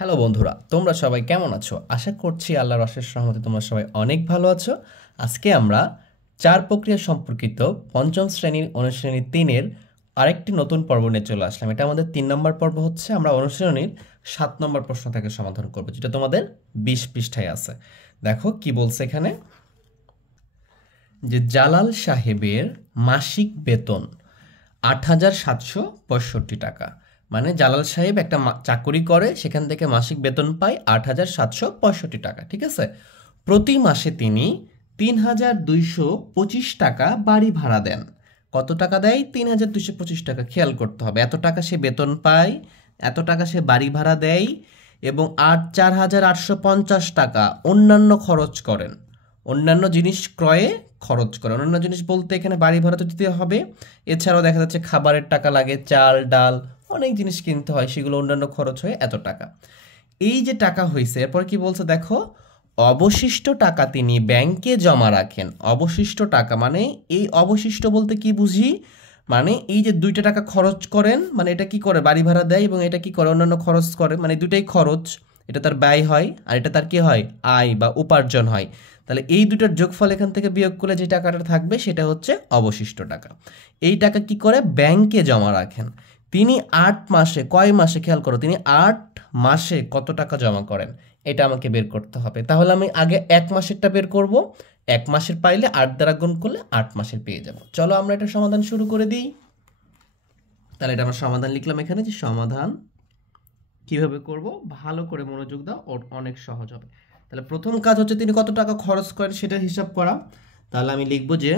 Hello বন্ধুরা, তোমরা সবাই কেমন আছো? আশা করছি আল্লাহর অশেষ রহমতে তোমরা সবাই অনেক ভালো আছো। আজকে আমরা চার প্রক্রিয়া সম্পর্কিত পঞ্চম শ্রেণীর অনুশ্রেণী 3-এর আরেকটি নতুন পর্ব নিয়ে চলে আসলাম। এটা আমাদের 3 নম্বর পর্ব হচ্ছে। আমরা অনুশ্রেণীর 7 নম্বর প্রশ্ন থেকে সমাধান করব, যেটা তোমাদের 20 পৃষ্ঠায় আছে। দেখো কি বলছে এখানে, যে জালাল সাহেবের মাসিক বেতন 8,765 টাকা। মানে জালাল সাহেব একটা চাকুরি করে, সেখান থেকে মাসিক বেতন পায় 8,765 টাকা। ঠিক আছে, প্রতি মাসে তিনি 3,225 টাকা বাড়ি ভাড়া দেন। কত টাকা দেয়? 3,225 টাকা। খেয়াল করতে হবে, এত টাকা সে বেতন পায়, এত টাকা সে বাড়ি ভাড়া দেয়, এবং 4,850 টাকা অন্যান্য খরচ করেন, অন্যান্য জিনিস ক্রয়ে খরচ করে। অন্যান্য জিনিস বলতে এখানে বাড়ি ভাড়া তো দিতে হবে, এছাড়াও দেখা যাচ্ছে খাবারের টাকা লাগে, চাল ডাল অনেক জিনিস কিনতে হয়, সেগুলো অন্যান্য খরচ হয়ে এত টাকা। এই যে টাকা হয়েছে, এরপর কি বলছে দেখো, অবশিষ্ট টাকা তিনি ব্যাংকে জমা রাখেন। অবশিষ্ট টাকা মানে, এই অবশিষ্ট বলতে কি বুঝি, মানে এই যে 2টা টাকা খরচ করেন, মানে এটা কি করে, বাড়ি ভাড়া দেয়, এবং এটা কি করে, অন্যান্য খরচ করে, মানে দুটাই খরচ। এটা তার ব্যয় হয়, আর এটা তার কি হয়, আয় বা উপার্জন হয়। তাহলে এই দুটার যোগফল এখান থেকে বিয়োগ করলে যে টাকাটা থাকবে সেটা হচ্ছে অবশিষ্ট টাকা। এই টাকা কি করে, ব্যাংকে জমা রাখেন। তিনি 8 মাসে, কয় মাসে খেয়াল করো, তিনি 8 মাসে কত টাকা জমা করেন, এটা আমাকে বের করতে হবে। তাহলে আমি আগে 1 মাসেরটা বের করব। 1 মাসের পাইলে 8 দ্বারা গুণ করলে 8 মাসের পেয়ে যাব। চলো আমরা এটা সমাধান শুরু করে দিই। তাহলে এটা আমরা সমাধান লিখলাম এখানে, যে সমাধান কিভাবে করব, ভালো করে মনোযোগ দাও, অনেক সহজ হবে। তাহলে প্রথম কাজ হচ্ছে তিনি কত টাকা খরচ করেন সেটা হিসাব করা। তাহলে আমি লিখব যে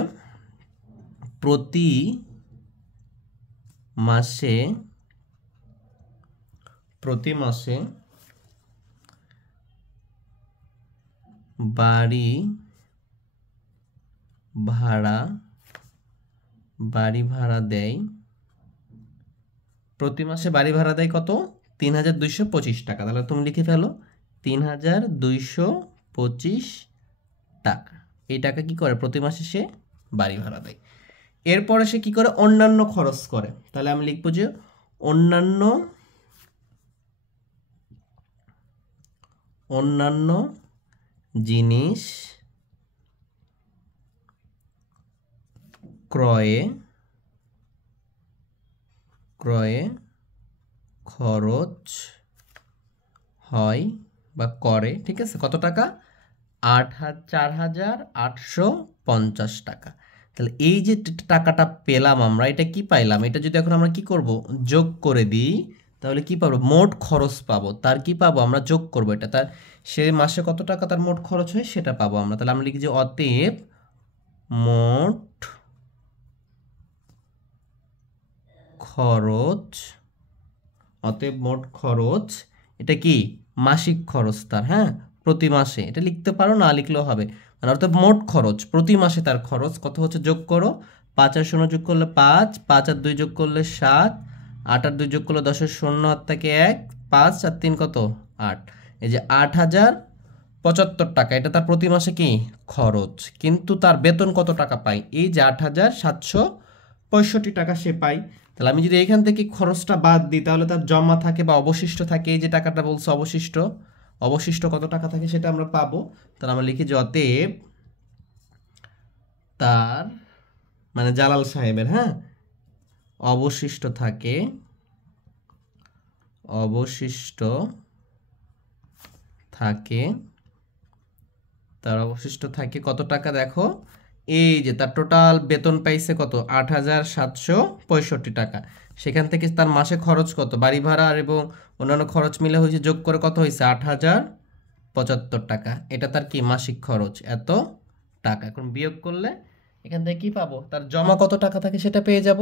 প্রতি মাসে বাড়ি ভাড়া দেয়, প্রতি মাসে বাড়ি ভাড়া দেয় কত, 3,225 টাকা। তাহলে তুমি লিখে ফেলো 3,225 টাকা। এই টাকা কি করে, প্রতি মাসে সে বাড়ি ভাড়া দেয়। এরপরে সে কি করে, অন্যান্য খরচ করে। তাহলে আমি লিখবো যে অন্যান্য জিনিস ক্রয়ে খরচ হয় বা করে। ঠিক আছে, কত টাকা, 4,850 টাকা। তাহলে এই যে টাকাটা পেলাম আমরা, এটা কি পাইলাম, এটা যদি এখন আমরা কি করব, যোগ করে দিই, তাহলে কি পাবো, মোট খরচ পাবো। তার কি পাবো, আমরা যোগ করব এটা, তার সে মাসে কত টাকা তার মোট খরচ হয় সেটা পাবো আমরা। তাহলে আমরা লিখি যে অতএব মোট খরচ, এটা কি মাসিক খরচ তার, হ্যাঁ, প্রতি মাসে। এটা লিখতে পারো, না লিখলেও হবে। মানে অর্থাৎ মোট খরচ প্রতি মাসে তার খরচ কত হচ্ছে, যোগ করো। 5 আর 0 যোগ করলে 5, 5 আর 2 যোগ করলে 7, 8 আর 2 যোগ করলে 10 এর 0 হাত থেকে 1, 5 আর 3 কত, 8। এই যে 8,075 টাকা, এটা তার প্রতি মাসে কি খরচ। কিন্তু তার বেতন কত টাকা পায়, এই যে 8,765 টাকা সে পায়। তাহলে আমি যদি এখান থেকে খরচটা বাদ দিই, তাহলে তার জমা থাকে বা অবশিষ্ট থাকে, এই যে টাকাটা বলছে অবশিষ্ট কত টাকা থাকে সেটা আমরা পাবো। তাহলে আমরা লিখি যে অতএব তার, মানে জালাল সাহেবের, হ্যাঁ, অবশিষ্ট থাকে কত টাকা, দেখো এই যে তার টোটাল বেতন পাইছে কত, 8,765 টাকা। সেখান থেকে তার মাসে খরচ কত, বাড়ি ভাড়া এবং অন্যান্য খরচ মিলে হয়েছে, যোগ করে কত হয়েছে, 8,075 টাকা। এটা তার কি মাসিক খরচ, এত টাকা। এখন বিয়োগ করলে এখান থেকে কি পাবো, তার জমা কত টাকা থাকে সেটা পেয়ে যাব।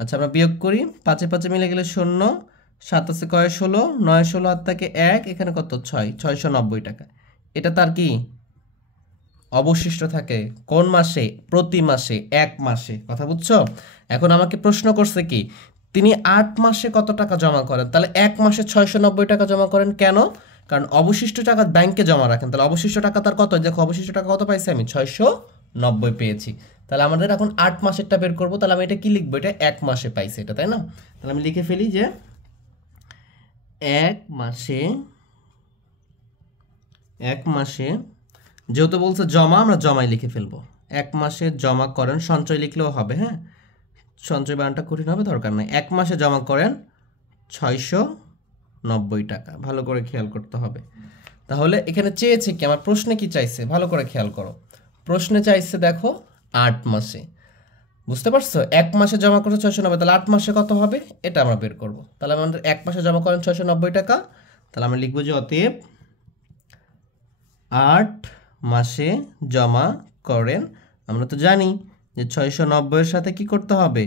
আচ্ছা আমরা বিয়োগ করি, 5 এ 5 মিলে গেলে 0, 7 আছে কয় 16, 9 16 হাত থেকে 1, এখানে কত 6, 690 টাকা। এটা তার কি অবশিষ্ট থাকে কোন মাসে, প্রতি মাসে, 1 মাসে। কথা বুঝছো? এখন আমাকে প্রশ্ন করছে কি, তিনি 8 মাসে কত টাকা জমা করেন। তাহলে 1 মাসে 690 টাকা জমা করেন কেন, কারণ অবশিষ্ট টাকা ব্যাংকে জমা রাখেন। তাহলে অবশিষ্ট টাকা তার কত, দেখো অবশিষ্ট টাকা কত পাইছি আমি, 690 পেয়েছি। তাহলে আমাদের এখন 8 মাসেরটা বের করবো। তাহলে আমি এটা কি লিখবো, এটা 1 মাসে পাইছি এটা, তাই না? তাহলে আমি লিখে ফেলি যে 1 মাসে এক মাসে, যেহেতু বলছে জমা, আমরা জমাই লিখে ফেলবো। এক মাসে জমা করেন, সঞ্চয় লিখলেও হবে, হ্যাঁ, সঞ্চয় বানানটা কঠিন হবে, দরকার নেই। এক মাসে জমা করেন 690 টাকা। ভালো করে খেয়াল করতে হবে। তাহলে এখানে চেয়েছে কি, আমার প্রশ্নে কি চাইছে, ভালো করে খেয়াল করো। প্রশ্নে চাইছে দেখো 8 মাসে, বুঝতে পারছো? এক মাসে জমা করছে 690, তাহলে 8 মাসে কত হবে এটা আমরা বের করব। তাহলে আমাদের এক মাসে জমা করেন 690 টাকা, তাহলে আমরা লিখবো যে অতএব 8 মাসে জমা করেন। আমরা তো জানি যে 690 এর সাথে কি করতে হবে,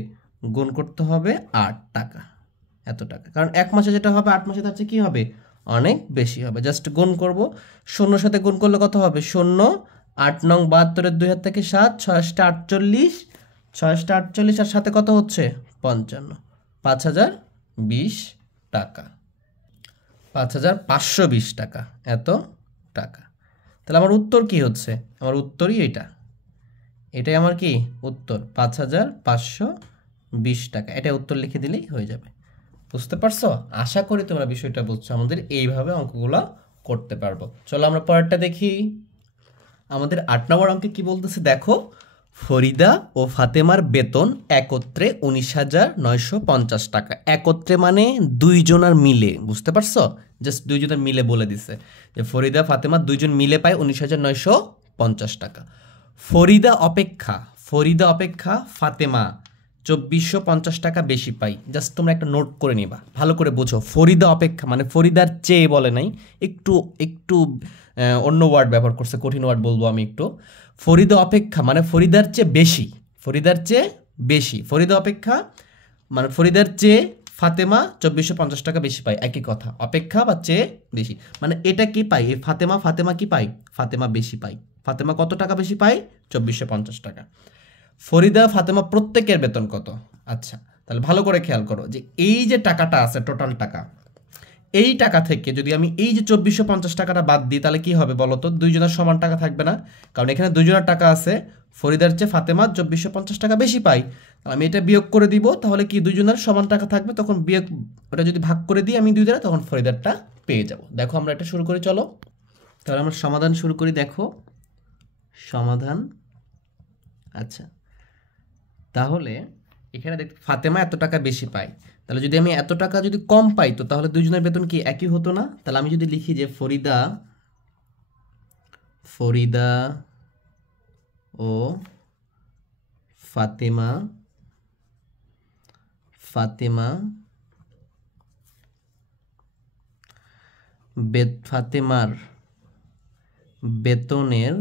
গুণ করতে হবে 8 টাকা, এত টাকা। কারণ এক মাসে যেটা হবে 8 মাসে তার চেয়ে কি হবে, অনেক বেশি হবে। জাস্ট গুণ করব, শূন্যর সাথে গুণ করলে কত হবে, 0, 8 নং 72 2 হাত থেকে 7, 6 48, 6 48 আর সাথে কত হচ্ছে 55, 5020 টাকা, 5520 টাকা, এত টাকা। তাহলে আমার উত্তর কি হচ্ছে, আমার উত্তরই এটা, এটাই আমার কি উত্তর, 5520 টাকা। এটা উত্তর লিখে দিলেই হয়ে যাবে। বুঝতে পারছো? আশা করি তোমরা বিষয়টা বুঝছো। আমাদের এইভাবে অঙ্কগুলো করতে পারবো। চলো আমরা পরেরটা দেখি। আমাদের 8 নম্বর অঙ্কে কি বলতেছে দেখো, ফরিদা ও ফাতেমার বেতন একত্রে 19,950 টাকা। একত্রে মানে দুইজনার মিলে, বুঝতে পারছো? জাস্ট দুইজনের মিলে বলে দিছে যে ফরিদা ফাতেমা দুইজন মিলে পায় 19,950 টাকা। ফরিদা অপেক্ষা ফাতেমা 2450 টাকা বেশি পাই। জাস্ট তোমরা একটা নোট করে নিবা, ভালো করে বোঝো। ফরিদা অপেক্ষা মানে ফরিদার চেয়ে বলে নাই, একটু একটু অন্য ওয়ার্ড ব্যবহার করছে, কঠিন ওয়ার্ড বলবো আমি একটু। ফরিদা অপেক্ষা মানে ফরিদার চেয়ে বেশি, ফরিদার চেয়ে বেশি। ফরিদা অপেক্ষা মানে ফরিদার চেয়ে ফাতেমা 2450 টাকা বেশি পায়, একই কথা। অপেক্ষা বা চেয়ে বেশি মানে এটা কি পাই, এই ফাতেমা কি পাই, ফাতেমা বেশি পাই। ফাতেমা কত টাকা বেশি পায়, 2450 টাকা। ফরিদা ফাতেমা প্রত্যেকের বেতন কত? আচ্ছা, তাহলে ভালো করে খেয়াল করো যে এই যে টাকাটা আছে, টোটাল টাকা, এই টাকা থেকে যদি আমি এই যে 2450 টাকাটা বাদ দিই, তাহলে কি হবে বলো তো? দুইজনের সমান টাকা থাকবে না, কারণ এখানে দুইজনের টাকা আছে। ফরিদার চেয়ে ফাতেমা 2450 টাকা বেশি পাই, আমি এটা বিয়োগ করে দিব, তাহলে কি দুইজনের সমান টাকা থাকবে, তখন বিয়োগ ওটা যদি ভাগ করে দিই আমি দুই দ্বারা, তখন ফরিদারটা পেয়ে যাব। দেখো আমরা এটা শুরু করি, চলো তাহলে আমরা সমাধান শুরু করি। দেখো সমাধান, আচ্ছা তাহলে এখানে দেখ ফাতেমা এত টাকা বেশি পায়, তাহলে যদি আমি এত টাকা যদি কম পাই, তো তাহলে দুইজনের বেতন কি একই হতো না? তাহলে আমি যদি লিখি যে ফরিদা ও ফাতেমা ফাতেমার বেতনের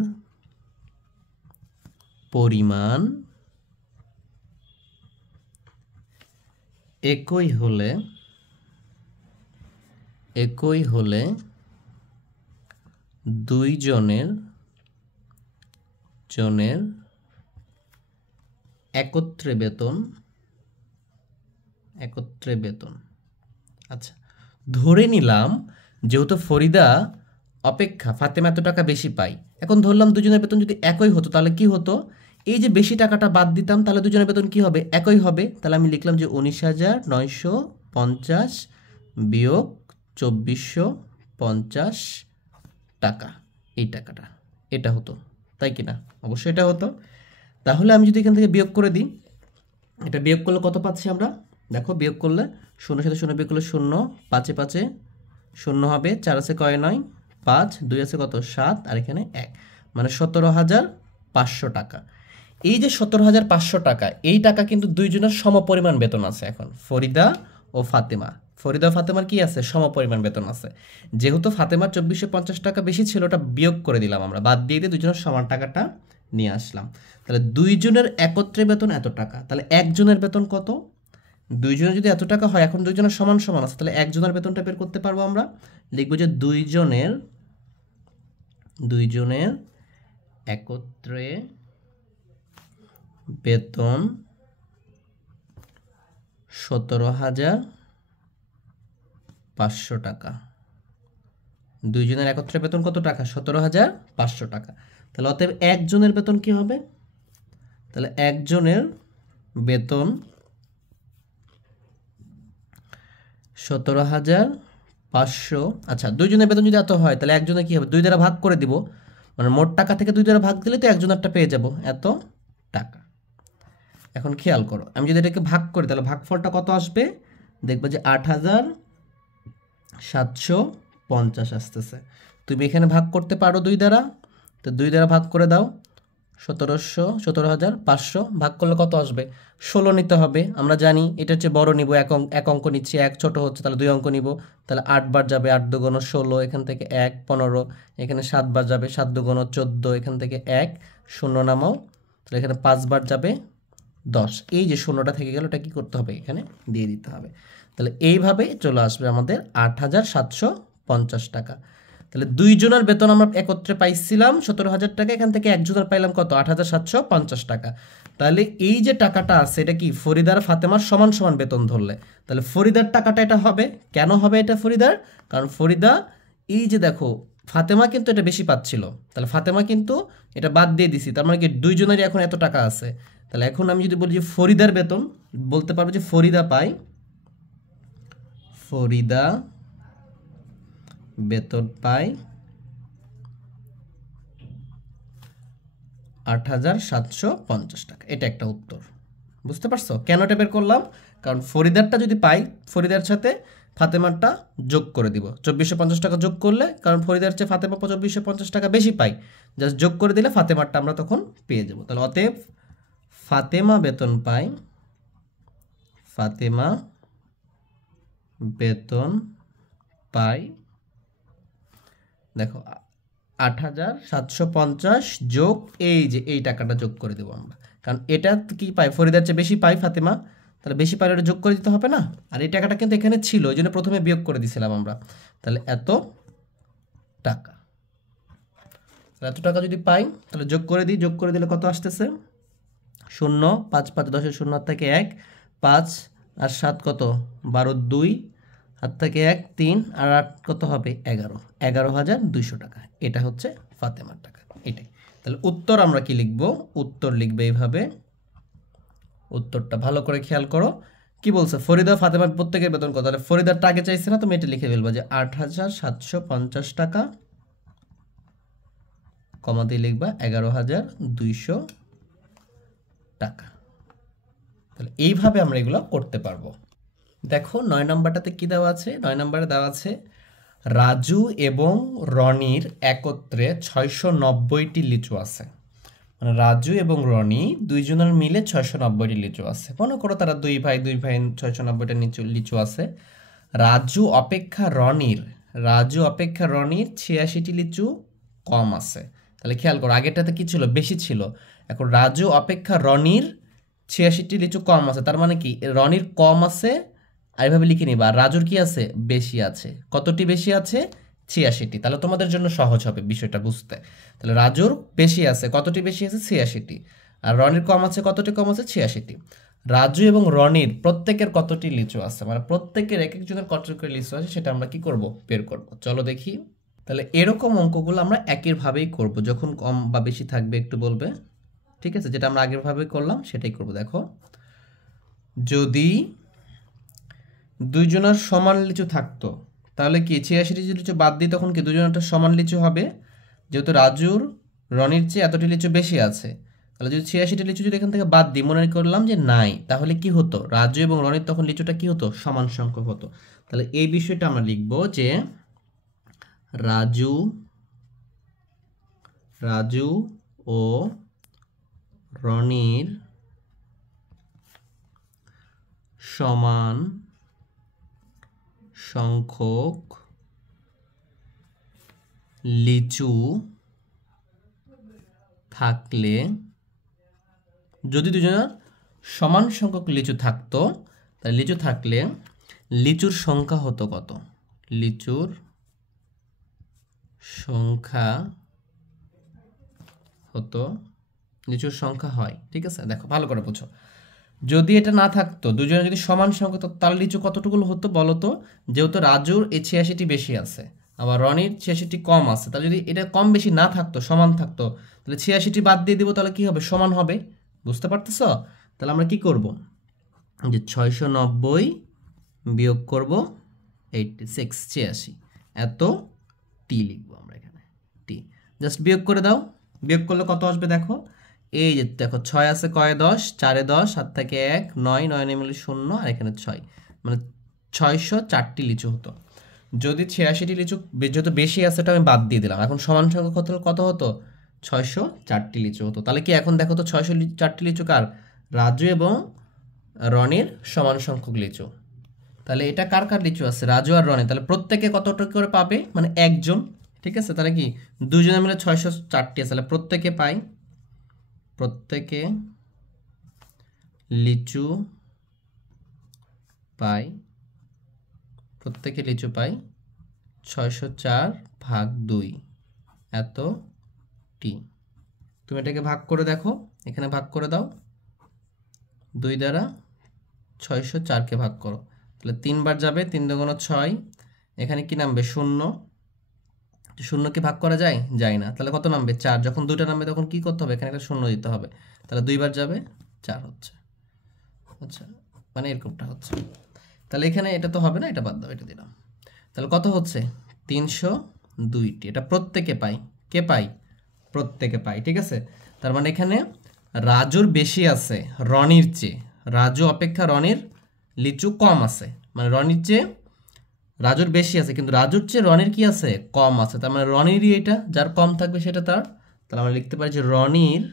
পরিমাণ একই হলে দুইজনের একত্রে বেতন। আচ্ছা, ধরে নিলাম যেহেতু ফরিদা অপেক্ষা ফাতেমা এত টাকা বেশি পাই, এখন ধরলাম দুজনের বেতন যদি একই হতো, তাহলে কি হতো, এই যে বেশি টাকাটা বাদ দিতাম, তাহলে দুজনের বেতন কি হবে, একই হবে। তাহলে আমি লিখলাম যে 19,950 বিয়োগ 2450 টাকা, এই টাকাটা এটা হতো, তাই কি না? অবশ্যই এটা হতো। তাহলে আমি যদি এখান থেকে বিয়োগ করে দিই, এটা বিয়োগ করলে কত পাচ্ছি আমরা, দেখো বিয়োগ করলে 0 সাথে 0 বিয়োগ করলে 0, 5 5 0 হবে, 4 আছে কয় 9, 5 2 আছে কত 7, আর এখানে 1, মানে 17,500 টাকা। এই যে 17,500 টাকা, এই টাকা কিন্তু দুইজনের সমপরিমাণ বেতন আছে। এখন ফরিদা ও ফাতেমার কি আছে, সমপরিমাণ বেতন আছে। যেহেতু ফাতেমার 2450 টাকা বেশি ছিল, ওটা বিয়োগ করে দিলাম আমরা, বাদ দিয়ে দিয়ে দুইজনের সমান টাকাটা নিয়ে আসলাম। তাহলে দুইজনের একত্রে বেতন এত টাকা, তাহলে একজনের বেতন কত? দুইজনের যদি এত টাকা হয়, এখন দুইজনের সমান সমান আছে, তাহলে একজনের বেতনটা বের করতে পারবো আমরা। লিখবো যে দুইজনের একত্রে বেতন 17,500 টাকা। দুইজনের একত্রে বেতন কত টাকা, 17,500 টাকা। তাহলে অতএব একজনের বেতন কি হবে, তাহলে একজনের বেতন 500। আচ্ছা, দুইজনের বেতন যদি এত হয় তাহলে একজনে কি হবে, 2 দ্বারা ভাগ করে দিব, মানে মোট টাকা থেকে 2 দ্বারা ভাগ দিলে তো একজনেরটা পেয়ে যাব, এত টাকা। এখন খেয়াল করো, আমি যদি এটাকে ভাগ করি তাহলে ভাগফলটা কত আসবে, দেখবে যে 8,750 আসতেছে। তুমি এখানে ভাগ করতে পারো 2 দ্বারা, তো 2 দ্বারা ভাগ করে দাও, 17,500 ভাগ করলে কত আসবে, 16 নিতে হবে। আমরা জানি এটা হচ্ছে বড় নিব, এক অঙ্ক নিচ্ছি, এক ছোট হচ্ছে তাহলে 2 অঙ্ক নিব, তাহলে 8 বার যাবে, 8 2 16, এখান থেকে 1 15, এখানে 7 বার যাবে, 7 2 14, এখান থেকে 1 0 নামাও, তাহলে এখানে 5 বার যাবে 10, এই যে 0টা থেকে গেল, এটা কি করতে হবে, এখানে দিয়ে দিতে হবে। তাহলে এইভাবে চলে আসবে আমাদের 8,750 টাকা। তাহলে দুইজনের বেতন আমরা একত্রে পাইছিলাম 17,000 টাকা, এখান থেকে একজনের পাইলাম কত, 8,750 টাকা। তাহলে এই যে টাকাটা আছে এটা কি ফরিদার ফাতেমার সমান সমান বেতন ধরলে, তাহলে ফরিদার টাকাটা এটা হবে। কেন হবে এটা ফরিদার, কারণ ফরিদা, এই যে দেখো ফাতেমা কিন্তু এটা বেশি পাচ্ছিল, তাহলে ফাতেমা কিন্তু এটা বাদ দিয়ে দিছি, তার মানে কি দুইজনেরই এখন এত টাকা আছে। তাহলে এখন আমি যদি বলি যে ফরিদার বেতন, বলতে পারবো যে ফরিদা বেতন পায় 8,750 টাকা, এটা একটা উত্তর। বুঝতে পারছো কেন এটা বের করলাম, কারণ ফরিদারটা যদি পাই, ফরিদার সাথে ফাতেমারটা যোগ করে দিব, 2,450 টাকা যোগ করলে, কারণ ফরিদার চেয়ে ফাতেমা 2,450 টাকা বেশি পাই, জাস্ট যোগ করে দিলে ফাতেমারটা আমরা তখন পেয়ে যাব। তাহলে অতএব ফাতেমা বেতন পায় দেখো 8,750 যোগ এই যে এই টাকাটা যোগ করে দেবো আমরা, কারণ এটা কি পাই, ফরিদার চেয়ে বেশি পাই ফাতেমা, তাহলে বেশি পাইলে এটা যোগ করে দিতে হবে না, আর এই টাকাটা কিন্তু এখানে ছিল, এই জন্য প্রথমে বিয়োগ করে দিয়েছিলাম আমরা। তাহলে এত টাকা যদি পাই তাহলে যোগ করে দিই, যোগ করে দিলে কত আসতেছে, 0 5 5 10 0 থেকে 1 5 আর 7 কত 12 2 হাত থেকে 1 3 আর 8 কত হবে 11,200 টাকা। এটা হচ্ছে ফাতেমার টাকা, এটাই। তাহলে উত্তর আমরা কি লিখব, উত্তর লিখবে এইভাবে, উত্তরটা ভালো করে খেয়াল করো কি বলছে, ফরিদা ফাতেমার প্রত্যেকের বেতন কত, তাহলে ফরিদারটা আগে চাইছে না, তুমি এটা লিখে ফেলবা যে 8,750 টাকা, কমা দিয়ে লিখবা 11,200 টাকা। তাহলে এইভাবে আমরা এগুলো করতে পারবো। দেখো 9 নম্বরটাতে কি দেওয়া আছে, 9 নম্বরে দেওয়া আছে রাজু এবং রনির একত্রে 690টি লিচু আছে, মানে রাজু এবং রনি দুইজনের মিলে 690টি লিচু আছে। মনে করো তারা দুই ভাই 690টা লিচু আছে। রাজু অপেক্ষা রনির 86টি লিচু কম আছে। তাহলে খেয়াল করো আগেরটাতে কি ছিল, বেশি ছিল, এখন রাজু অপেক্ষা রনির 86টি লিচু কম আছে, তার মানে কি রনির কম আছে, আর এইভাবে লিখে নিবা, আর রাজুর কি আছে, বেশি আছে। কতটি বেশি আছে, 86টি। তাহলে তোমাদের জন্য সহজ হবে বিষয়টা বুঝতে। তাহলে রাজুর বেশি আছে, কতটি বেশি আছে, 86টি, আর রনির কম আছে, কতটি কম আছে, 86টি। রাজু এবং রনির প্রত্যেকের কতটি লিচু আছে, মানে প্রত্যেকের এক একজনের কতটি করে লিচু আছে, সেটা আমরা কি করব, বের করব। চলো দেখি। তাহলে এরকম অঙ্কগুলো আমরা একইভাবেই করব, যখন কম বা বেশি থাকবে একটু বলবে, ঠিক আছে, যেটা আমরা আগের ভাবে করলাম সেটাই করব। দেখো যদি দুইজনের সমান লিচু থাকতো তাহলে কি 86টি লিচু বাদ দিই, তখন কি দুজনেরটা সমান লিচু হবে, যেহেতু রাজুর রনির চেয়ে এতটি লিচু বেশি আছে, তাহলে যদি 86টি লিচু যদি এখান থেকে বাদ দিই, মনে করলাম যে নাই, তাহলে কি হতো, রাজু এবং রনির তখন লিচুটা কি হতো, সমান সংখ্যক হতো। তাহলে এই বিষয়টা আমরা লিখব যে রাজু ও রনির সমান সংখ্যক লিচু থাকলে, যদি দুজনের সমান সংখ্যক লিচু থাকতো, তাহলে লিচু থাকলে লিচুর সংখ্যা হতো কত, লিচুর সংখ্যা হয়, ঠিক আছে। দেখো ভালো করে বুঝো, যদি এটা না থাকতো, দুজনে যদি সমান সংখ্যক, তার লিচু কতটুকু হতো বলো তো, যেহেতু রাজুর এই 86টি বেশি আছে, আবার রনির 86টি কম আছে, তাহলে যদি এটা কম বেশি না থাকতো, সমান থাকতো, তাহলে 86টি বাদ দিয়ে দিব, তাহলে কি হবে, সমান হবে। বুঝতে পারতেছ? তাহলে আমরা কি করব, যে 690 বিয়োগ করব 86 এত টি লিখবো আমরা এখানে টি। জাস্ট বিয়োগ করে দাও, বিয়োগ করলে কত আসবে দেখো, এই যে দেখো 6 আছে কয় 10, 4 10, 7 থেকে 1 9, 9 মিলে 0 আর এখানে 6, মানে 604টি লিচু হতো। যদি 86টি লিচু যেহেতু বেশি আছে এটা আমি বাদ দিয়ে দিলাম, এখন সমান সংখ্যক কত হতো 604টি লিচু হতো। তাহলে কি এখন দেখো তো 604টি লিচু কার, রাজু এবং রনির সমান সংখ্যক লিচু। তাহলে এটা কার কার লিচু আছে, রাজু আর রনি, তাহলে প্রত্যেকে কতটা করে পাবে, মানে একজন, ঠিক আছে। তাহলে কি দুজনে মিলে 604টি আছে, তাহলে প্রত্যেকে পাই, প্রত্যেকে লিচু পাই, প্রত্যেকে লিচু পাই 604/2 এত টি। তুমি এটাকে ভাগ করে দেখো, এখানে ভাগ করে দাও, 2 দ্বারা 604কে ভাগ করো, তাহলে 3 বার যাবে, 3 দুগুণ 6, এখানে কি নামবে 0, 0 কি ভাগ করা যায়, যায় না, তাহলে কত নামবে 4, যখন দুটো নামবে তখন কি করতে হবে, এখানে একটা 0 দিতে হবে, তাহলে 2 বার যাবে 4 হচ্ছে, আচ্ছা মানে এরকমটা হচ্ছে। তাহলে এখানে এটা তো হবে না, এটা বাদ দাও, এটা দিলাম। তাহলে কত হচ্ছে 302টি, এটা প্রত্যেকে পাই, কে পাই, প্রত্যেকে পাই, ঠিক আছে। তার মানে এখানে রাজুর বেশি আছে রনির চেয়ে, রাজু অপেক্ষা রনির লিচু কম আছে, মানে রনির চেয়ে রাজুর বেশি আছে, কিন্তু রাজুর চেয়ে রনির কি আছে, কম আছে। তার মানে রনিরই এটা, যার কম থাকবে সেটা তার। তাহলে আমরা লিখতে পারি যে রনির,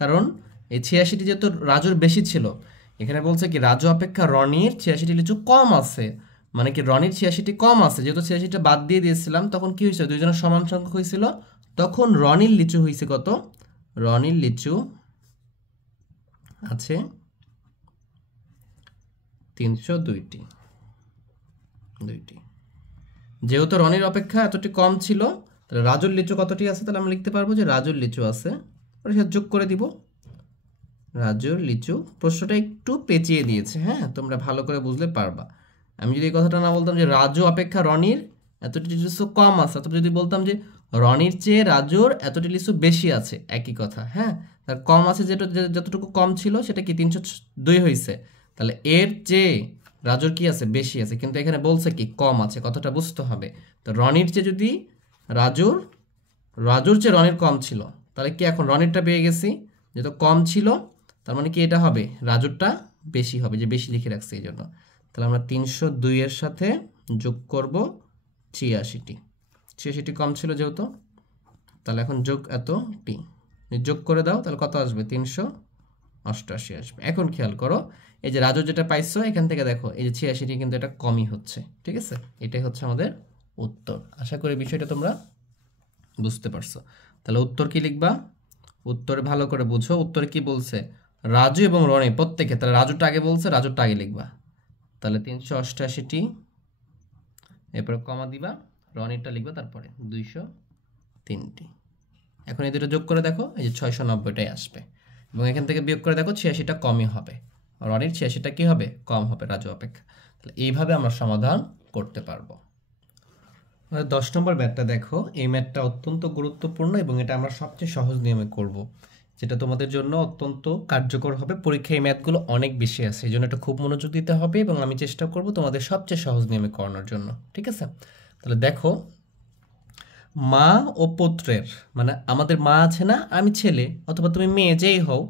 কারণ এই 86টি যেহেতু রাজুর বেশি ছিল, এখানে বলছে কি রাজু অপেক্ষা রনির 86টি লিচু কম আছে, মানে কি রনির 86টি কম আছে, যেহেতু 86টা বাদ দিয়ে দিয়েছিলাম তখন কি হয়েছে, দুইজনের সমান সংখ্যক হয়েছিল, তখন রনির লিচু হয়েছে কত, রনির লিচু আছে 302টি, যেহেতু রনির অপেক্ষা এতটি কম ছিল, তাহলে রাজুর লিচু কতটি আছে, তাহলে আমরা লিখতে পারবো যে রাজুর লিচু আছে, যোগ করে দিব রাজুর লিচু। প্রশ্নটা একটু পেঁচিয়ে দিয়েছে, হ্যাঁ তোমরা ভালো করে বুঝলে পারবা। আমি যদি এই কথাটা না বলতাম যে রাজু অপেক্ষা রনির এতটি লিচু কম আছে, অথবা যদি বলতাম যে রনির চেয়ে রাজুর এতটি লিচু বেশি আছে, একই কথা, হ্যাঁ। তার কম আছে, যতটুকু কম ছিল সেটা কি 302 হয়েছে, তাহলে এর চেয়ে রাজুর কি আছে, বেশি আছে, কিন্তু এখানে বলছে কি কম আছে, কথাটা বুঝতে হবে। তো রনির চেয়ে যদি রাজুর চেয়ে রনির কম ছিল, তাহলে কি এখন রনিরটা পেয়ে গেছি, যেহেতু কম ছিল তার মানে কি এটা হবে রাজুরটা বেশি হবে, যে বেশি লিখে রাখছে এই জন্য। তাহলে আমরা 302 এর সাথে যোগ করব 86টি কম ছিল যেহেতু, তাহলে এখন যোগ এত টি, যোগ করে দাও, তাহলে কত আসবে 388 আসবে। এখন খেয়াল করো, এই যে রাজু যেটা পাইছো এখান থেকে দেখো এই যে 86টি কিন্তু এটা কমই হচ্ছে, ঠিক আছে। এটাই হচ্ছে আমাদের উত্তর। আশা করি বিষয়টা তোমরা বুঝতে পারছো। তাহলে উত্তর কি লিখবা, উত্তরে ভালো করে বুঝো, উত্তরে কি বলছে, রাজু এবং রনি প্রত্যেকে, তাহলে রাজুটা আগে বলছে, রাজুটা আগে লিখবা, তাহলে 388টি, এরপরে কমা দিবা, রনিটা লিখবা, তারপরে 203টি। এখন এই দুটো যোগ করে দেখো, এই যে 690টাই আসবে, এবং এখান থেকে বিয়োগ করে দেখো 86টা কমই হবে, রনির 86টা কি হবে, কম হবে রাজু অপেক্ষা। তাহলে এইভাবে আমরা সমাধান করতে পারবো। 10 নম্বর ম্যাথটা দেখো, এই ম্যাথটা অত্যন্ত গুরুত্বপূর্ণ এবং এটা আমরা সবচেয়ে সহজ নিয়মে করব, যেটা তোমাদের জন্য অত্যন্ত কার্যকর হবে। পরীক্ষায় এই ম্যাথগুলো অনেক বেশি আছে, এই জন্য এটা খুব মনোযোগ দিতে হবে এবং আমি চেষ্টা করব তোমাদের সবচেয়ে সহজ নিয়মে করানোর জন্য, ঠিক আছে। তাহলে দেখো, মা ও পুত্রের, মানে আমাদের মা আছে না, আমি ছেলে অথবা তুমি মেয়ে যেই হও,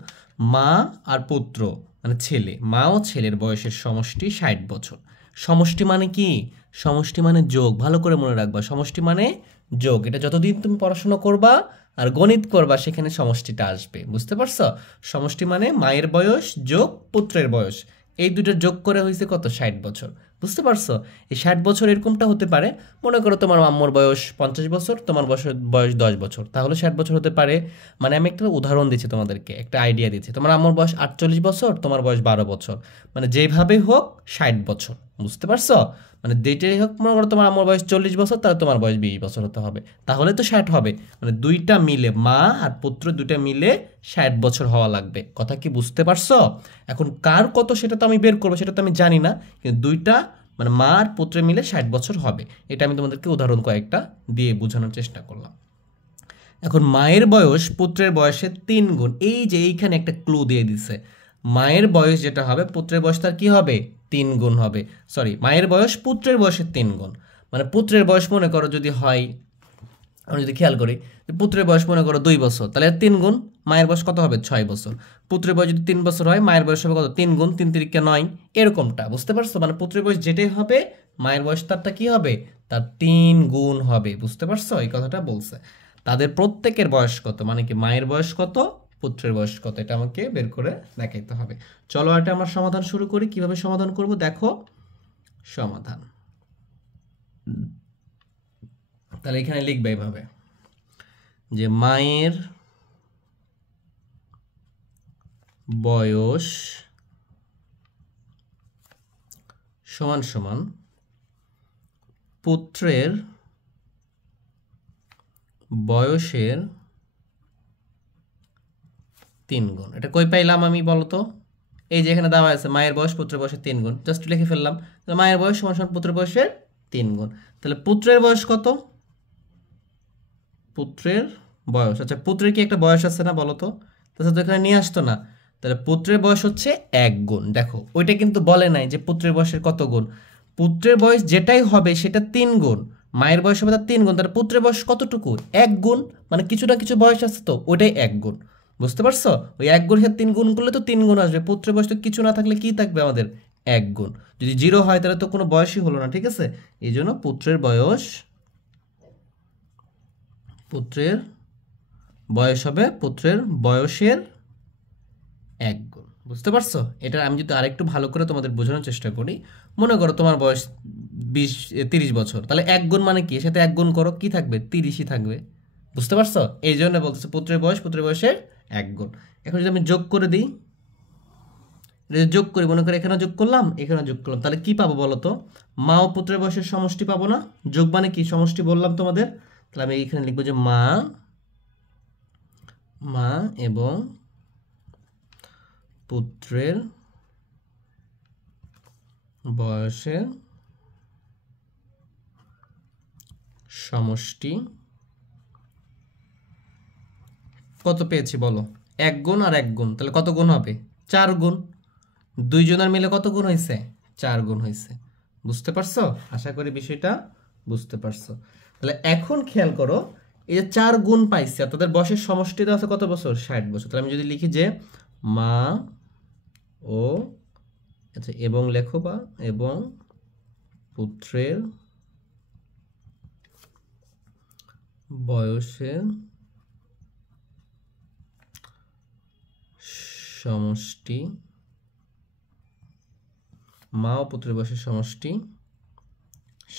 মা আর পুত্র মানে ছেলে, মা ও ছেলের বয়সের সমষ্টি 60 বছর। সমষ্টি মানে কি, সমষ্টি মানে যোগ, ভালো করে মনে রাখবা, সমষ্টি মানে যোগ। এটা যতদিন তুমি পড়াশোনা করবা আর গণিত করবা সেখানে সমষ্টিটা আসবে, বুঝতে পারছো। সমষ্টি মানে মায়ের বয়স যোগ পুত্রের বয়স, এই দুটো যোগ করে হয়েছে কত, 60 বছর, বুঝতে পারছো। এই 60 বছর এরকমটা হতে পারে, মনে করো তোমার আম্মুর বয়স 50 বছর, তোমার বয়স 10 বছর, তাহলে 60 বছর হতে পারে। মানে আমি একটা উদাহরণ দিচ্ছি তোমাদেরকে, একটা আইডিয়া দিচ্ছি। তোমার আম্মুর বয়স 48 বছর, তোমার বয়স 12 বছর, মানে যেভাবে হোক 60 বছর, বুঝতে পারছো। মানে যেটাই হোক, মনে করো তোমার আম্মুর বয়স 40 বছর, তাহলে তোমার বয়স 20 বছর হতে হবে, তাহলে তো 60 হবে। মানে দুইটা মিলে, মা আর পুত্র দুইটা মিলে 60 বছর হওয়া লাগবে, কথা কি বুঝতে পারছো। এখন কার কত সেটা তো আমি বের করবো, সেটা তো আমি জানি না, কিন্তু দুইটা মানে মা আর পুত্রে মিলে 60 বছর হবে, এটা আমি তোমাদেরকে উদাহরণ কয়েকটা দিয়ে বোঝানোর চেষ্টা করলাম। এখন মায়ের বয়স পুত্রের বয়সের 3 গুণ, এই যে এইখানে একটা ক্লু দিয়ে দিছে, মায়ের বয়স যেটা হবে পুত্রের বয়স তার কি হবে 3 গুণ হবে। সরি, মায়ের বয়স পুত্রের বয়সের 3 গুণ। মানে পুত্রের বয়স মনে করো যদি হয়, আমরা যদি খেয়াল করি পুত্রের বয়স মনে করো 2 বছর, তাহলে 3 গুণ মায়ের বয়স কত হবে 6 বছর। পুত্রের বয়স যদি 3 বছর হয় মায়ের বয়স হবে কত 3 গুণ 3 তিরিকে 9, এরকমটা বুঝতে পারছো? মানে পুত্রের বয়স যেটাই হবে মায়ের বয়স তারটা কি হবে তার 3 গুণ হবে। বুঝতে পারছো? এই কথাটা বলছে। তাদের প্রত্যেকের বয়স কত, মানে কি মায়ের বয়স কত পুত্রের বয়স কত, এটা আমাকে বের করে দেখাইতে হবে। চলো এটা আমরা সমাধান শুরু করি। কিভাবে সমাধান করব দেখো। সমাধান তাহলে এখানে লিখবে এইভাবে যে মায়ের বয়স সমান সমান পুত্রের বয়সের 3 গুণ। এটা কই পাইলাম আমি বলতো? এই যে এখানে দেওয়া আছে মায়ের বয়স পুত্রের বয়সের 3 গুণ, জাস্ট লিখে ফেললাম। তাহলে মায়ের বয়স সমান সমান পুত্রের বয়সের 3 গুণ। তাহলে পুত্রের বয়স কত? পুত্রের বয়স, আচ্ছা পুত্রের কি একটা বয়স আছে না বলো তো? তাহলে তো এখানে নিয়ে আসতো না। তাহলে পুত্রের বয়স হচ্ছে 1 গুণ। দেখো ওইটা কিন্তু বলে নাই যে পুত্রের বয়সের কত গুণ। পুত্রের বয়স যেটাই হবে সেটা 3 গুণ, মায়ের বয়স হবে তার 3 গুণ। তাহলে পুত্রের বয়স কতটুকু 1 গুণ, মানে কিছু না কিছু বয়স আছে তো ওইটাই 1 গুণ। বুঝতে পারছো? ওই 1 গুণ সাথে 3 গুণ করলে তো 3 গুণ আসবে। পুত্রের বয়স তো কিছু না থাকলে কি থাকবে আমাদের 1 গুণ। যদি 0 হয় তাহলে তো কোনো বয়সই হলো না, ঠিক আছে? এই জন্য পুত্রের বয়স হবে পুত্রের বয়সের 1 গুণ। বুঝতে পারছো? এটা আমি যদি আরেকটু ভালো করে তোমাদের বোঝানোর চেষ্টা করি, মনে করো তোমার বয়স 30 বছর, তাহলে 1 গুণ মানে কি, সাথে 1 গুণ করো কি থাকবে 30ই থাকবে। বুঝতে পারছো? এই জন্য বলতেছে পুত্রের বয়সের 1 গুণ। এখন যদি আমি যোগ করে দিই, এটা যদি যোগ করি, মনে করে এখানে যোগ করলাম এখানে যোগ করলাম, তাহলে কি পাবো বলো তো? মা ও পুত্রের বয়সের সমষ্টি পাবো না? যোগ মানে কি সমষ্টি বললাম তোমাদের। তাহলে আমি এখানে লিখবো যে মা এবং পুত্রের বয়সের সমষ্টি কত পেয়েছি বলো? 1 গুণ আর 1 গুণ, তাহলে কত গুণ হবে 4 গুণ। দুইজনের মিলে কত গুণ হয়েছে 4 গুণ হয়েছে। বুঝতে পারছো? আশা করি বিষয়টা বুঝতে পারছো। তাহলে এখন খেয়াল করো, এই যে 4 গুণ পাইছে, তাদের বয়সের সমষ্টি দেওয়া আছে কত বছর 60 বছর। তাহলে আমি যদি লিখি যে মা ও, আচ্ছা এবং লেখো বা এবং পুত্রের বয়সের সমষ্টি, মা ও পুত্রের বয়সের সমষ্টি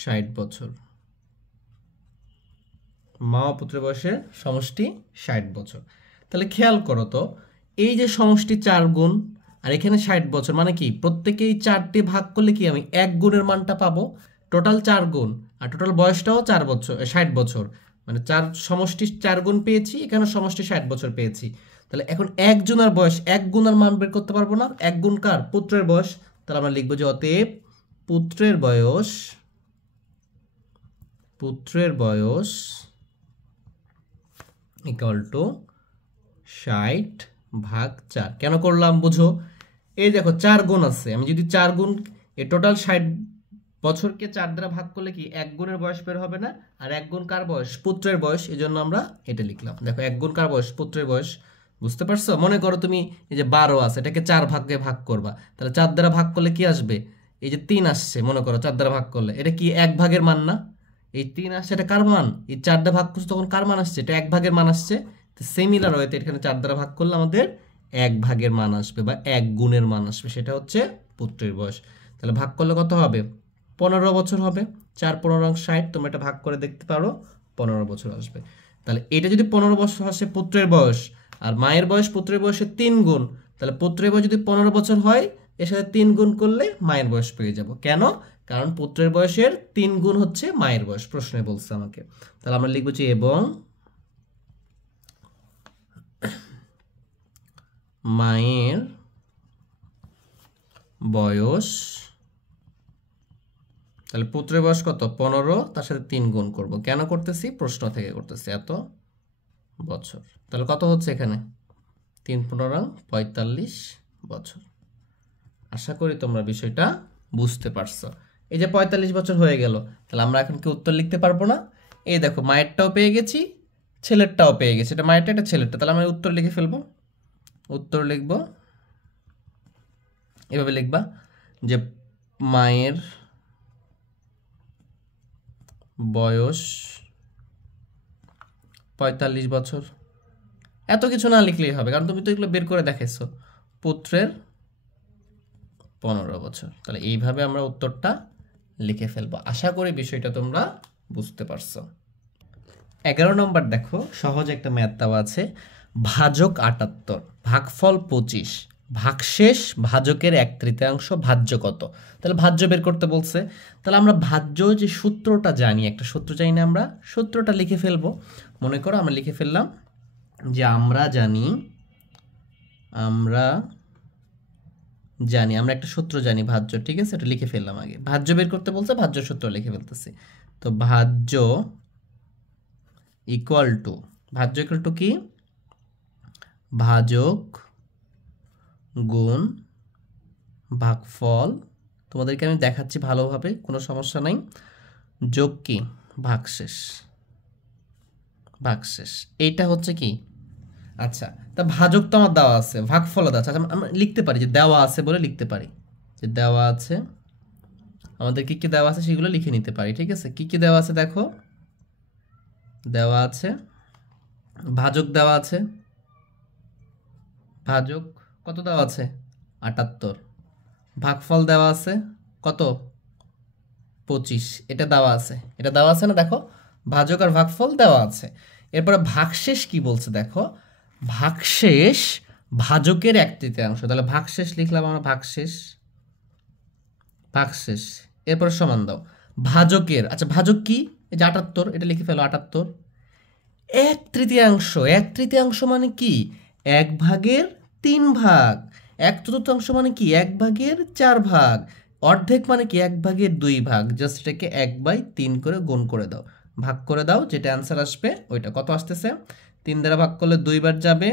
60 বছর। মা ও পুত্রের বয়সের সমষ্টি 60 বছর। তাহলে খেয়াল করো তো, এই যে সমষ্টি 4 গুণ আর এখানে 60 বছর, মানে কি প্রত্যেকেই 4টি ভাগ করলে কি আমি 1 গুণের মানটা পাবো। টোটাল 4 গুণ আর টোটাল বয়সটাও 4 বছর 60 বছর, মানে 4 সমষ্টি 4 গুণ পেয়েছি, এখানে সমষ্টি 60 বছর পেয়েছি। তাহলে এখন একজনের বয়স 1 গুণের মান বের করতে পারবো না? 1 গুণ কার? পুত্রের বয়স। তাহলে আমরা লিখবো যে অতএব পুত্রের বয়স ইকুয়াল টু 60/4। কেন করলাম বুঝো? এই দেখো 4 গুণ আছে, আমি যদি 4 গুণ এই টোটাল 60 বছরকে 4 দ্বারা ভাগ করলে কি 1 গুণের বয়স বের হবে না? আর 1 গুণ কার বয়স? পুত্রের বয়স। এই জন্য আমরা এটা লিখলাম। দেখো 1 গুণ কার বয়স? পুত্রের বয়স। বুঝতে পারছো? মনে করো তুমি এই যে 12 আছে, এটাকে 4 ভাগে ভাগ করবা, তাহলে 4 দ্বারা ভাগ করলে কি আসবে? এই যে 3 আসছে, মনে করো 4 দ্বারা ভাগ করলে এটা কি 1 ভাগের মান না? এই 3 আসছে, এটা কার মান? এই 4 দ্বারা ভাগ করছে তখন কার মান আসছে? এটা 1 ভাগের মান আসছে। সিমিলার ওয়েতে এখানে 4 দ্বারা ভাগ করলে আমাদের 1 ভাগের মান আসবে বা 1 গুণের মান আসবে, সেটা হচ্ছে পুত্রের বয়স। তাহলে ভাগ করলে কত হবে? 15 বছর হবে। 4 15 60, তোমরা এটা ভাগ করে দেখতে পারো, 15 বছর আসবে। তাহলে এটা যদি 15 বছর আসে পুত্রের বয়স, আর মায়ের বয়স পুত্রের বয়সের 3 গুণ, তাহলে পুত্রের বয়স যদি 15 বছর হয় এর সাথে 3 গুণ করলে মায়ের বয়স পেয়ে যাব। কেন? কারণ পুত্রের বয়সের 3 গুণ হচ্ছে মায়ের বয়স, প্রশ্নে বলছে আমাকে। তাহলে আমরা লিখবো যে এবং মায়ের বয়স, তাহলে পুত্রের বয়স কত 15, তার সাথে 3 গুণ করব। কেন করতেছি? প্রশ্ন থেকে করতেছি, এত বছর। তাহলে কত হচ্ছে এখানে 3 15 45 বছর। আশা করি তোমরা বিষয়টা বুঝতে পারছো। এই যে 45 বছর হয়ে গেল, তাহলে আমরা এখন কি উত্তর লিখতে পারবো না? এই দেখো মায়েরটাও পেয়ে গেছি, ছেলেরটাও পেয়ে গেছি, এটা মায়েরটা এটা ছেলেরটা, তাহলে আমরা উত্তর লিখে ফেলবো। উত্তর লিখব, এভাবে লিখবা যে মায়ের বয়স 45 বছর। এত কিছু না লিখলেই হবে, কারণ তুমি তো এগুলো বের করে দেখাইছো। পুত্রের 15 বছর। তাহলে এইভাবে আমরা উত্তরটা লিখে ফেলবো। আশা করি বিষয়টা তোমরা বুঝতে পারছো। 11 নম্বর দেখো, সহজ একটা ম্যাথ দেওয়া আছে। ভাজক 78, ভাগফল 25, ভাগশেষ ভাজকের 1/3, ভাজ্য কত? তাহলে ভাজ্য বের করতে বলছে। তাহলে আমরা ভাজ্য যে সূত্রটা জানি, একটা সূত্র জানি না, আমরা সূত্রটা লিখে ফেলবো। মনে করো আমরা লিখে ফেললাম যে আমরা জানি আমরা একটা সূত্র জানি ভাজ্য, ঠিক আছে? এটা লিখে ফেললাম। আগে ভাজ্য বের করতে বলছে, ভাজ্য সূত্র লিখে ফেলতেছি। তো ভাজ্য ইকুয়াল টু কি? ভাজক গুণ ভাগফল, তোমাদেরকে আমি দেখাচ্ছি ভালোভাবে, কোনো সমস্যা নাই, যোগ কি? ভাগশেষ। এইটা হচ্ছে কি? আচ্ছা, তা ভাজক তো আমার দেওয়া আছে, ভাগফলও দেওয়া আছে। আচ্ছা, আমরা লিখতে পারি যে দেওয়া আছে বলে লিখতে পারি যে দেওয়া আছে, আমাদের কি কি দেওয়া আছে সেগুলো লিখে নিতে পারি, ঠিক আছে? কি কি দেওয়া আছে দেখো, দেওয়া আছে ভাজক, দেওয়া আছে ভাজক কত দেওয়া আছে? 78। ভাগফল দেওয়া আছে কত? 25। এটা দেওয়া আছে না? দেখো ভাজক আর ভাগফল দেওয়া আছে। এরপরে ভাগশেষ কি বলছে দেখো, ভাগশেষ ভাজকের 1/3। তাহলে ভাগশেষ লিখলাম আমরা, ভাগশেষ। এরপরে সমান দাও ভাজকের, আচ্ছা ভাজক কি? এই যে 78, এটা লিখে ফেলো 78। 1/3 মানে কি? 1/3 ভাগ। 1/4 মানে কি? 1/4 ভাগ। অর্ধেক মানে কি? 1/2 ভাগ। জাস্ট এটাকে 1/3 করে গুণ করে দাও, ভাগ করে দাও, যেটা অ্যান্সার আসবে ওইটা। কত আসতেছে? 3 দ্বারা ভাগ করলে 2 বার যাবে,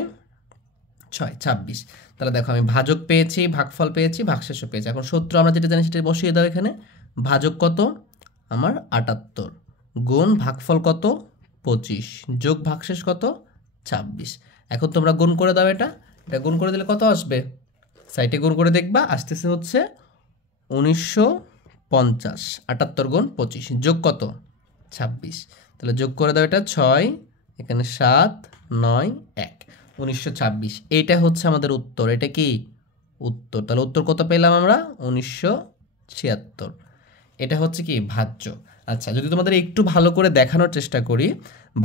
6, 26। তাহলে দেখো আমি ভাজক পেয়েছি, ভাগফল পেয়েছি, ভাগশেষও পেয়েছি। এখন সূত্র আমরা যেটা জানি সেটা বসিয়ে দাও এখানে। ভাজক কত? আমার 78, গুণ ভাগফল কত? 25, যোগ ভাগশেষ কত? 26। এখন তোমরা গুণ করে দাও, এটা গুণ করে দিলে কত আসবে? সাইডে গুণ করে দেখবা, আসতেছে হচ্ছে 1950। 78 গুণ 25 যোগ কত? 26। তাহলে যোগ করে দাও, এটা 6, এখানে 7, 9, 1, 1926। এইটা হচ্ছে আমাদের উত্তর। এটা কি উত্তর? তাহলে উত্তর কত পেলাম আমরা? 1976। এটা হচ্ছে কি? ভাজ্য। আচ্ছা, যদি তোমাদের একটু ভালো করে দেখানোর চেষ্টা করি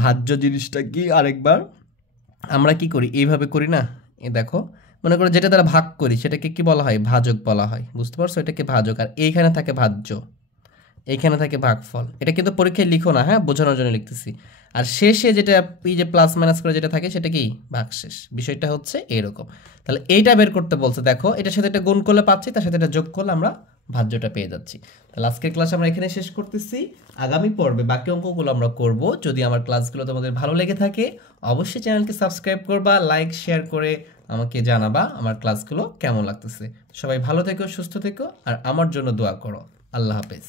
ভাজ্য জিনিসটা কি, আরেকবার আমরা কি করি? এইভাবে করি না? এই দেখো, মনে করো যেটা দ্বারা ভাগ করি সেটাকে কি বলা হয়? ভাজক বলা হয়। বুঝতে পারছো? এটাকে ভাজক। আর এইখানে থাকে ভাজ্য, এইখানে থাকে ভাগফল। এটা কিন্তু পরীক্ষায় লিখো না, হ্যাঁ, বোঝানোর জন্য লিখতেছি। আর শেষে যেটা এই যে প্লাস মাইনাস করে যেটা থাকে সেটা কি? ভাগশেষ। বিষয়টা হচ্ছে এরকম। তাহলে এইটা বের করতে বলছে, দেখো এটার সাথে এটা গুণ করলে পাচ্ছি, তার সাথে এটা যোগ করলে আমরা ভাজ্যটা পেয়ে যাচ্ছি। তাহলে আজকের ক্লাস আমরা এখানে শেষ করতেছি। আগামী পর্বে বাকি অঙ্কগুলো আমরা করব। যদি আমার ক্লাসগুলো তোমাদের ভালো লেগে থাকে অবশ্যই চ্যানেলকে সাবস্ক্রাইব করবা, লাইক শেয়ার করে আমাকে জানাবা আমার ক্লাসগুলো কেমন লাগতেছে। সবাই ভালো থেকো, সুস্থ থেকো, আর আমার জন্য দোয়া করো। আল্লাহ হাফেজ।